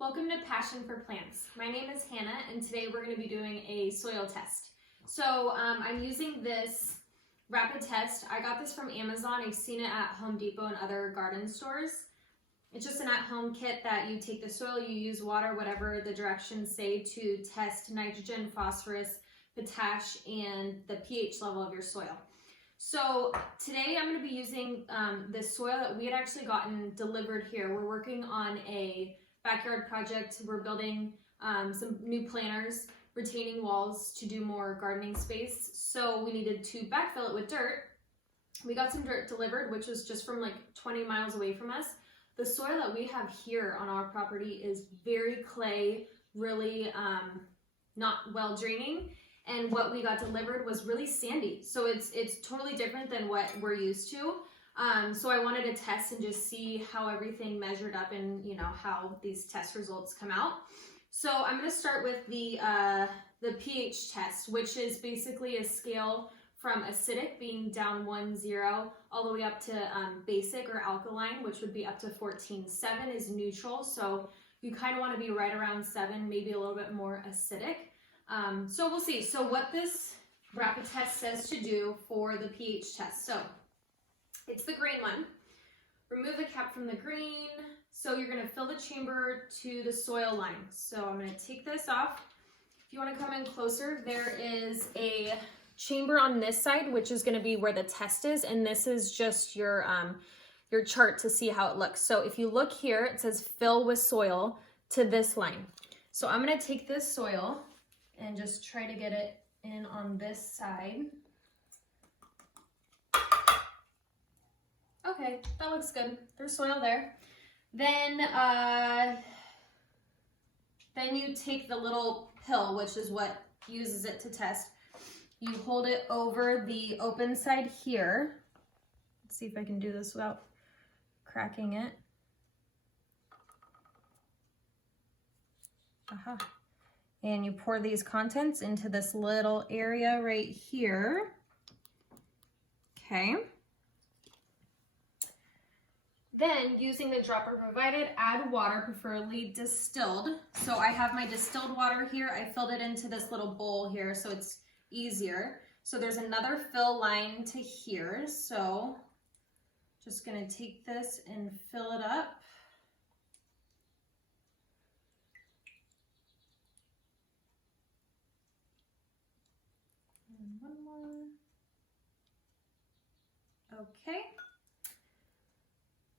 Welcome to Passion for Plants. My name is Hannah and today we're going to be doing a soil test. So I'm using this RapiTest. I got this from Amazon. I've seen it at Home Depot and other garden stores. It's just an at-home kit that you take the soil, you use water, whatever the directions say, to test nitrogen, phosphorus, potash, and the pH level of your soil. So today I'm going to be using this soil that we had actually gotten delivered here. We're working on a backyard project. We're building some new planters, retaining walls to do more gardening space. So we needed to backfill it with dirt. We got some dirt delivered, which was just from like 20 miles away from us. The soil that we have here on our property is very clay, really not well draining. And what we got delivered was really sandy. So it's totally different than what we're used to. So I wanted to test and just see how everything measured up and how these test results come out. So I'm going to start with the pH test, which is basically a scale from acidic being down 1-0 all the way up to basic or alkaline, which would be up to 14. 7 is neutral, so you kind of want to be right around 7, maybe a little bit more acidic. So we'll see. So what this RapiTest says to do for the pH test. So it's the green one. Remove the cap from the green. So you're going to fill the chamber to the soil line. So I'm going to take this off. If you want to come in closer, there is a chamber on this side, which is going to be where the test is. And this is just your chart to see how it looks. So if you look here, it says fill with soil to this line. So I'm going to take this soil and just try to get it in on this side. Okay, that looks good. There's soil there. Then you take the little pill, which is what uses it to test. You hold it over the open side here. Let's see if I can do this without cracking it. Aha. And you pour these contents into this little area right here. Okay. Then, using the dropper provided, add water, preferably distilled. So I have my distilled water here. I filled it into this little bowl here so it's easier. So there's another fill line to here. So just gonna take this and fill it up. And one more. Okay.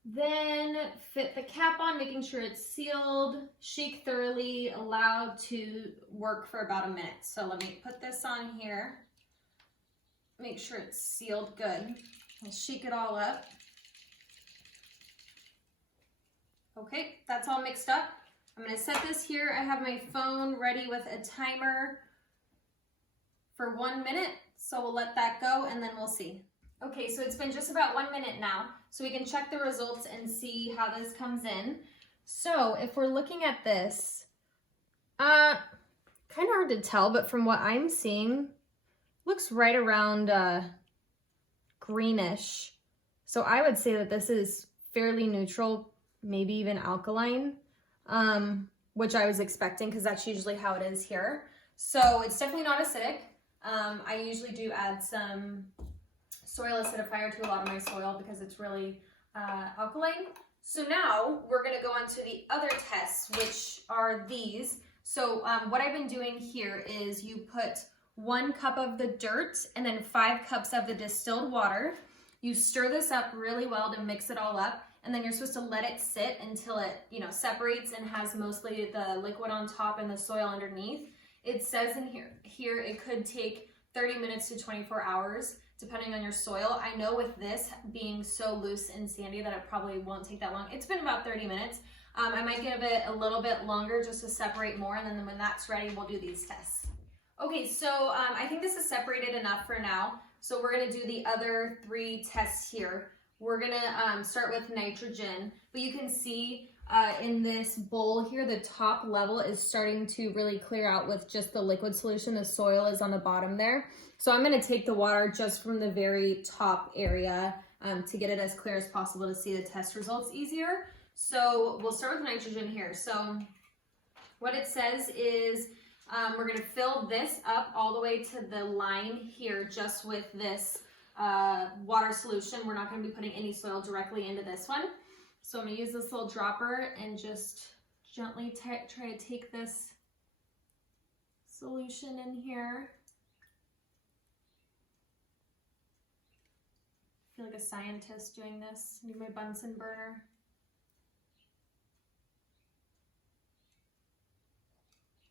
Then fit the cap on, making sure it's sealed, shake thoroughly, allow to work for about a minute. So let me put this on here, make sure it's sealed good. I'll shake it all up. Okay, that's all mixed up. I'm gonna set this here. I have my phone ready with a timer for 1 minute. So we'll let that go and then we'll see. Okay, so it's been just about 1 minute now, so we can check the results and see how this comes in. So if we're looking at this, kind of hard to tell, but from what I'm seeing, looks right around greenish. So I would say that this is fairly neutral, maybe even alkaline, which I was expecting because that's usually how it is here. So it's definitely not acidic. I usually do add some soil acidifier to a lot of my soil because it's really alkaline. So now we're going to go on to the other tests, which are these. So what I've been doing here is you put 1 cup of the dirt and then 5 cups of the distilled water. You stir this up really well to mix it all up, and then you're supposed to let it sit until it separates and has mostly the liquid on top and the soil underneath. It says in here it could take 30 minutes to 24 hours. Depending on your soil. I know with this being so loose and sandy that it probably won't take that long. It's been about 30 minutes. I might give it a little bit longer just to separate more, and then when that's ready, we'll do these tests. Okay, so I think this is separated enough for now. So we're gonna do the other 3 tests here. We're gonna start with nitrogen, but you can see in this bowl here, the top level is starting to really clear out with just the liquid solution. The soil is on the bottom there. So I'm going to take the water just from the very top area to get it as clear as possible to see the test results easier. So we'll start with nitrogen here. So What it says is we're going to fill this up all the way to the line here just with this water solution. We're not going to be putting any soil directly into this one. So I'm going to use this little dropper and just gently try to take this solution in here. I feel like a scientist doing this. I need my Bunsen burner.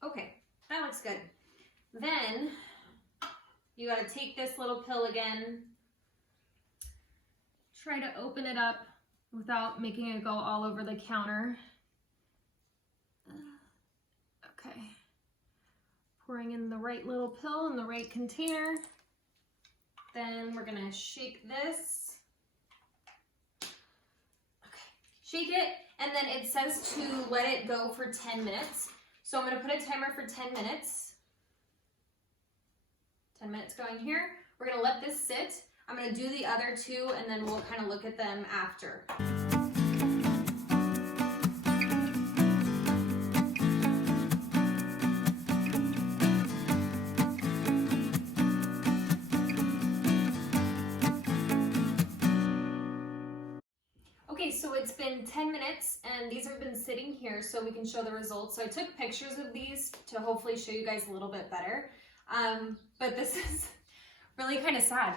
Okay, that looks good. Then you gotta take this little pill again, try to open it up without making it go all over the counter. Okay, pouring in the right little pill in the right container. Then we're gonna shake this. Okay, shake it, and then it says to let it go for 10 minutes. So I'm gonna put a timer for 10 minutes. 10 minutes going here. We're gonna let this sit. I'm gonna do the other two, and then we'll kind of look at them after. Okay, so it's been 10 minutes and these have been sitting here so we can show the results. So I took pictures of these to hopefully show you guys a little bit better. But this is really kind of sad.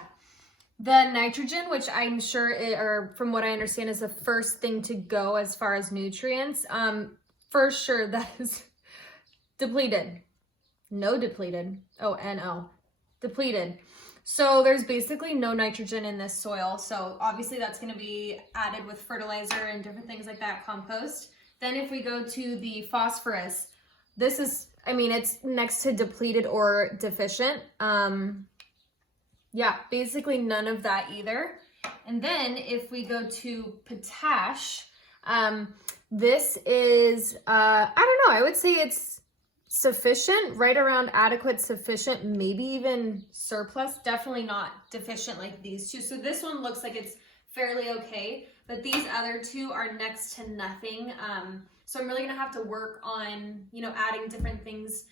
The nitrogen, which I'm sure, or from what I understand, is the first thing to go as far as nutrients, for sure that is depleted. No depleted. Oh, NO. Depleted. So there's basically no nitrogen in this soil. So obviously that's going to be added with fertilizer and different things like that, compost. Then if we go to the phosphorus, this is, I mean, it's next to depleted or deficient. Yeah, basically none of that either. And then if we go to potash, this is, I don't know, I would say it's sufficient, right around adequate, sufficient, maybe even surplus, definitely not deficient like these two. So this one looks like it's fairly okay, but these other two are next to nothing. So I'm really gonna have to work on, you know, adding different things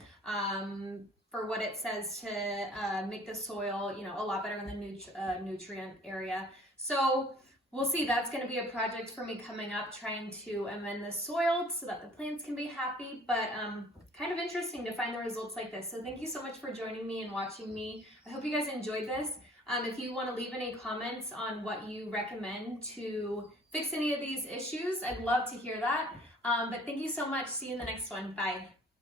for what it says to make the soil, you know, a lot better in the nutrient area. So we'll see, that's gonna be a project for me coming up, trying to amend the soil so that the plants can be happy, but kind of interesting to find the results like this. So thank you so much for joining me and watching me. I hope you guys enjoyed this. If you want to leave any comments on what you recommend to fix any of these issues, I'd love to hear that. But thank you so much. See you in the next one. Bye.